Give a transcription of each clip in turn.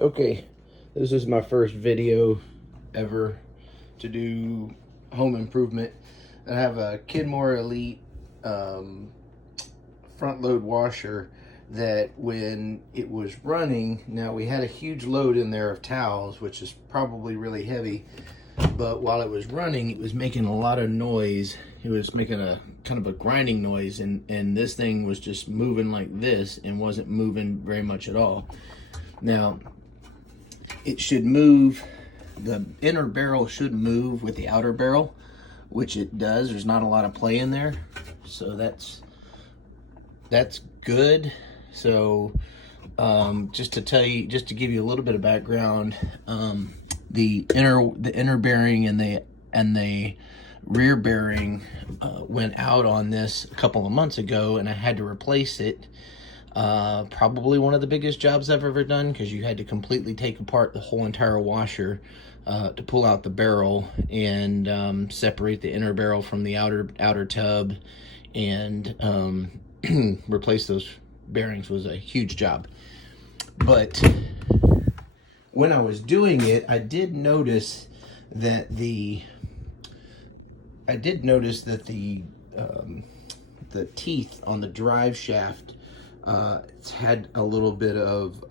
Okay, this is my first video ever to do home improvement. I have a Kenmore Elite front load washer that when it was running, now we had a huge load in there of towels, which is probably really heavy, but while it was running, it was making a lot of noise. It was making a kind of a grinding noise, and this thing was just moving like this and wasn't moving very much at all. Now, it should move, the inner barrel should move with the outer barrel, which it does. There's not a lot of play in there, so that's good. So just to tell you, just to give you a little bit of background, the inner bearing and the rear bearing went out on this a couple of months ago, and I had to replace it. Probably one of the biggest jobs I've ever done, because you had to completely take apart the whole entire washer to pull out the barrel and separate the inner barrel from the outer tub, and replace those bearings was a huge job. But when I was doing it, I did notice that the teeth on the drive shaft, it's had a little bit of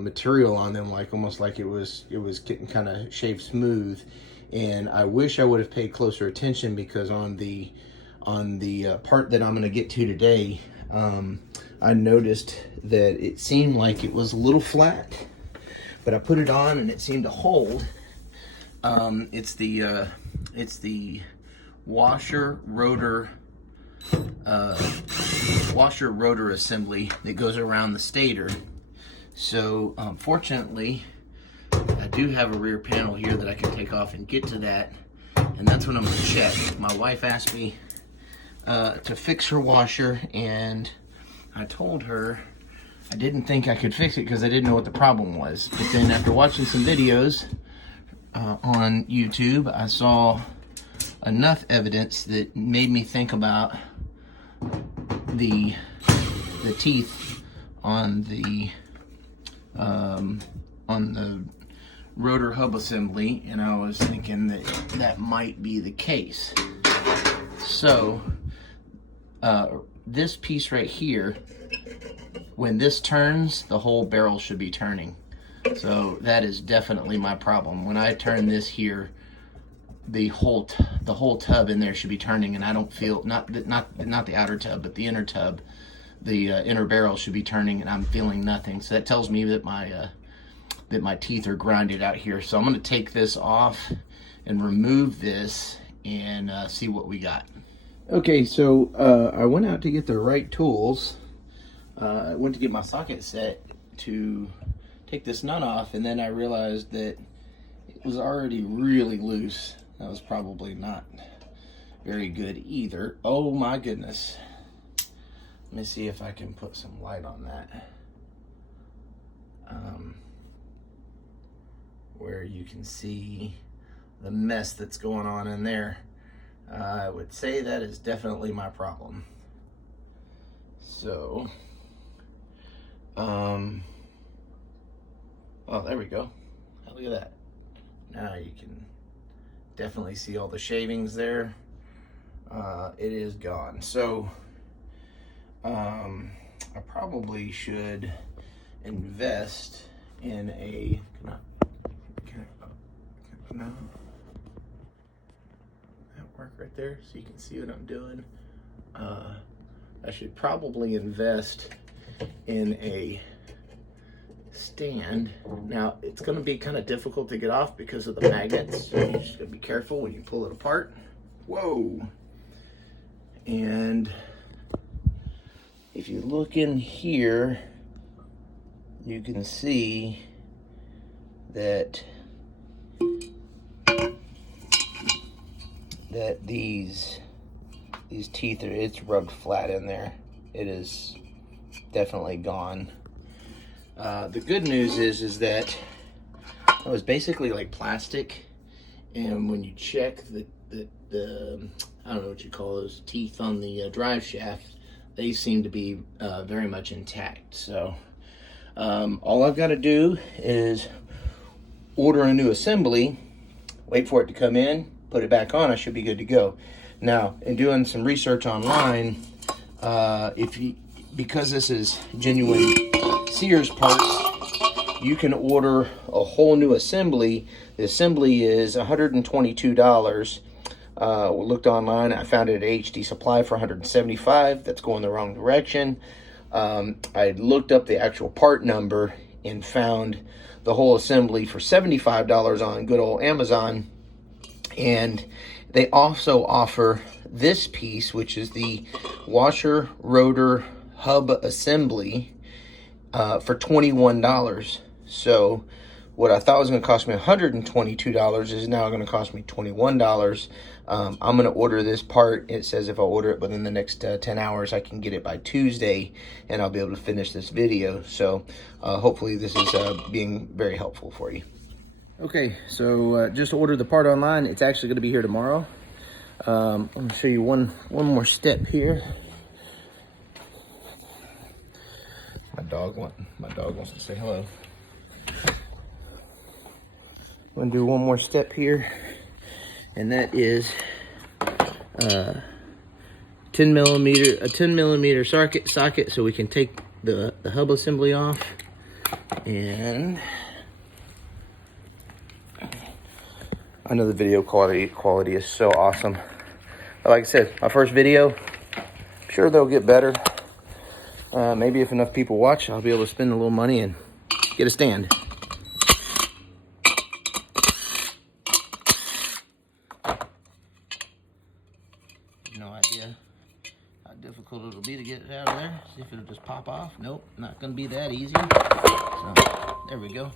material on them, like almost like it was getting kind of shaved smooth. And I wish I would have paid closer attention, because on the part that I'm going to get to today, I noticed that it seemed like it was a little flat, but I put it on and it seemed to hold. It's the washer rotor assembly that goes around the stator. So fortunately, I do have a rear panel here that I can take off and get to that, and that's what I'm going to check. My wife asked me to fix her washer, and I told her I didn't think I could fix it because I didn't know what the problem was. But then after watching some videos on YouTube, I saw enough evidence that made me think about the teeth on the rotor hub assembly, and I was thinking that that might be the case. So this piece right here, when this turns, the whole barrel should be turning. So that is definitely my problem. When I turn this here, the whole tub in there should be turning, and I don't feel, not the outer tub, but the inner tub, the inner barrel should be turning, and I'm feeling nothing. So that tells me that my teeth are grinded out here. So I'm going to take this off and remove this and see what we got. Okay, so I went out to get the right tools. I went to get my socket set to take this nut off, and then I realized that it was already really loose. That was probably not very good either. Oh my goodness. Let me see if I can put some light on that. Where you can see the mess that's going on in there. I would say that is definitely my problem. So, oh, there we go. Look at that. Now you can definitely see all the shavings there. It is gone. So I probably should invest in a, no, that work right there, so you can see what I'm doing. I should probably invest in a stand. Now, it's going to be kind of difficult to get off because of the magnets, so you just got to be careful when you pull it apart. Whoa. And if you look in here, you can see that these teeth are, it's rubbed flat in there. It is definitely gone. The good news is that it was basically like plastic, and when you check the I don't know what you call those teeth on the drive shaft, they seem to be very much intact. So all I've got to do is order a new assembly, wait for it to come in, put it back on. I should be good to go. Now, in doing some research online, because this is genuine Sears parts, you can order a whole new assembly. The assembly is $122. We looked online. I found it at HD Supply for $175. That's going the wrong direction. I looked up the actual part number and found the whole assembly for $75 on good old Amazon. And they also offer this piece, which is the washer rotor hub assembly, for $21. So what I thought was going to cost me $122 is now going to cost me $21. I'm going to order this part. It says if I order it within the next 10 hours, I can get it by Tuesday, and I'll be able to finish this video. So hopefully this is being very helpful for you. Okay, so just ordered the part online. It's actually going to be here tomorrow. I'm going to show you one more step here. My dog wants to say hello. I'm going to do one more step here, and that is a 10 millimeter socket, so we can take the hub assembly off. And I know the video quality is so awesome. But like I said, my first video, I'm sure they'll get better. Maybe if enough people watch, I'll be able to spend a little money and get a stand. No idea how difficult it'll be to get it out of there. See if it'll just pop off. Nope, not gonna be that easy. So, there we go.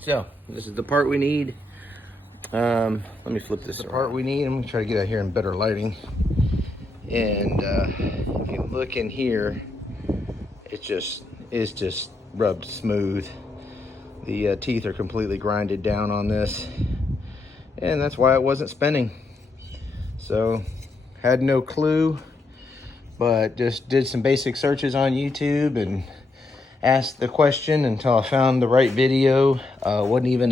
So, this is the part we need. Let me flip this. The part we need. I'm gonna try to get out here in better lighting. And if you look in here, it's just rubbed smooth. The teeth are completely grinded down on this, and that's why it wasn't spinning. So, had no clue, but just did some basic searches on YouTube and asked the question until I found the right video. It wasn't even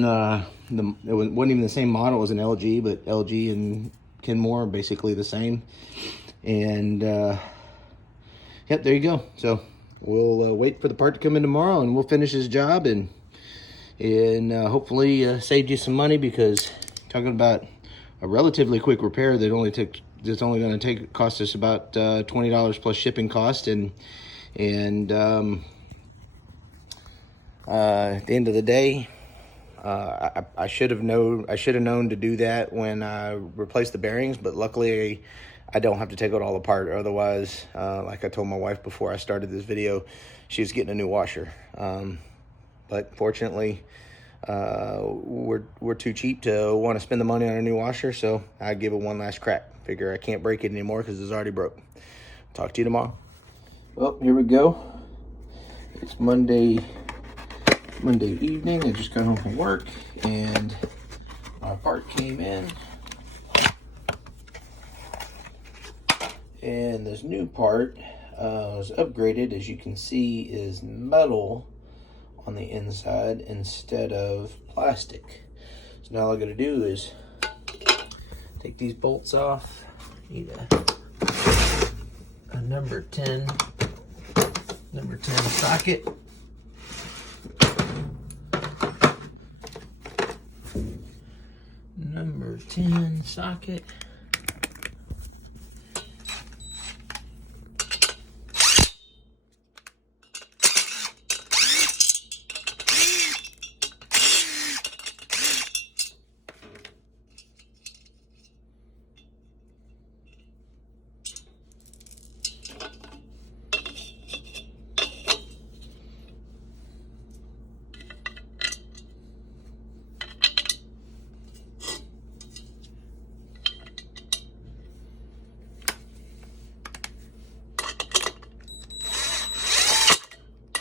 the same model as an LG, but LG and Kenmore are basically the same. And yep, there you go. So we'll wait for the part to come in tomorrow, and we'll finish this job and hopefully saved you some money, because talking about a relatively quick repair that that's only going to cost us about $20 plus shipping cost. And at the end of the day, I should have known to do that when I replaced the bearings, but luckily I don't have to take it all apart. Otherwise, like I told my wife before I started this video, she was getting a new washer. But fortunately, we're too cheap to want to spend the money on a new washer, so I give it one last crack. Figure I can't break it anymore because it's already broke. Talk to you tomorrow. Well, here we go. It's Monday evening. I just got home from work and my part came in, and this new part was upgraded. As you can see, is metal on the inside instead of plastic. So now all I gotta do is take these bolts off. Need a number 10 socket. Number 10 socket.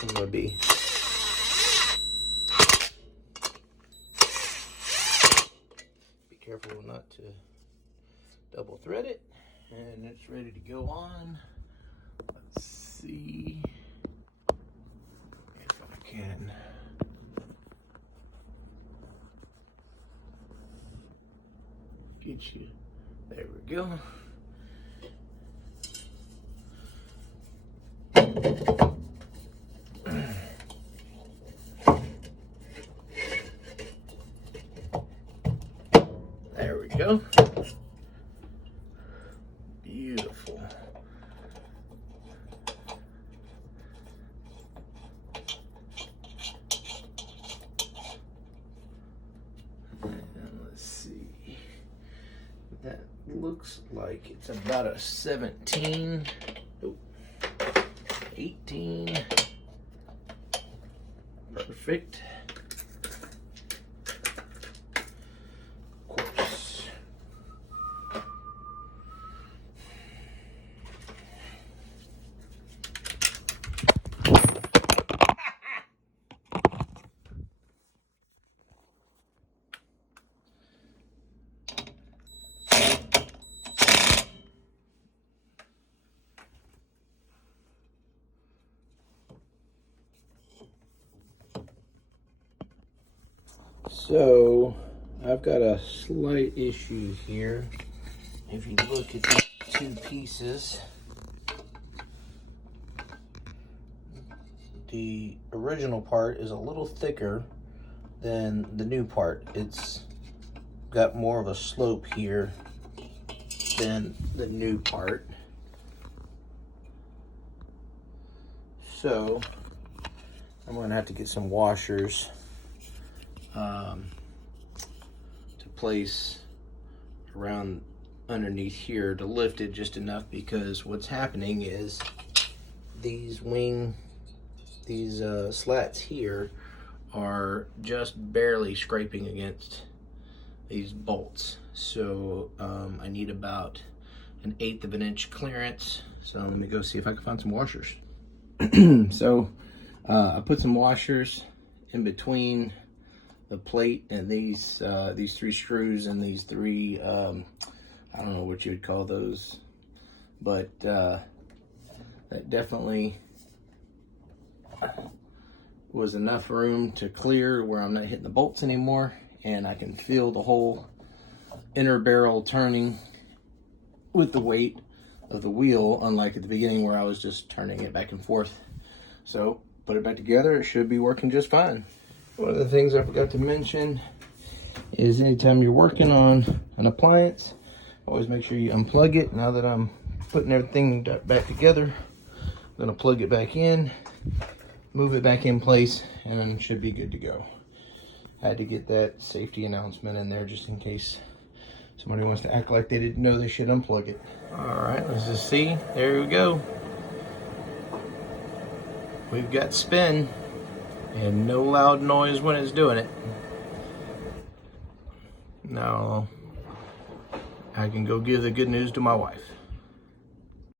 I'm gonna be careful not to double thread it, and it's ready to go on. Let's see if I can get you. There we go. There we go. Beautiful. And let's see. That looks like it's about a 17, 18. Perfect. Of course. So I've got a slight issue here. If you look at these two pieces, the original part is a little thicker than the new part. It's got more of a slope here than the new part. So I'm going to have to get some washers to place around underneath here to lift it just enough, because what's happening is these slats here are just barely scraping against these bolts. So I need about 1/8 of an inch clearance. So let me go see if I can find some washers. So I put some washers in between the plate and these 3 screws and these 3 I don't know what you would call those, but that definitely was enough room to clear where I'm not hitting the bolts anymore, and I can feel the whole inner barrel turning with the weight of the wheel, unlike at the beginning where I was just turning it back and forth. So put it back together, it should be working just fine. One of the things I forgot to mention is anytime you're working on an appliance, always make sure you unplug it. Now that I'm putting everything back together, I'm gonna plug it back in, move it back in place, and should be good to go. Had to get that safety announcement in there just in case somebody wants to act like they didn't know they should unplug it. All right, let's just see. There we go. We've got spin and no loud noise when it's doing it. Now I can go give the good news to my wife.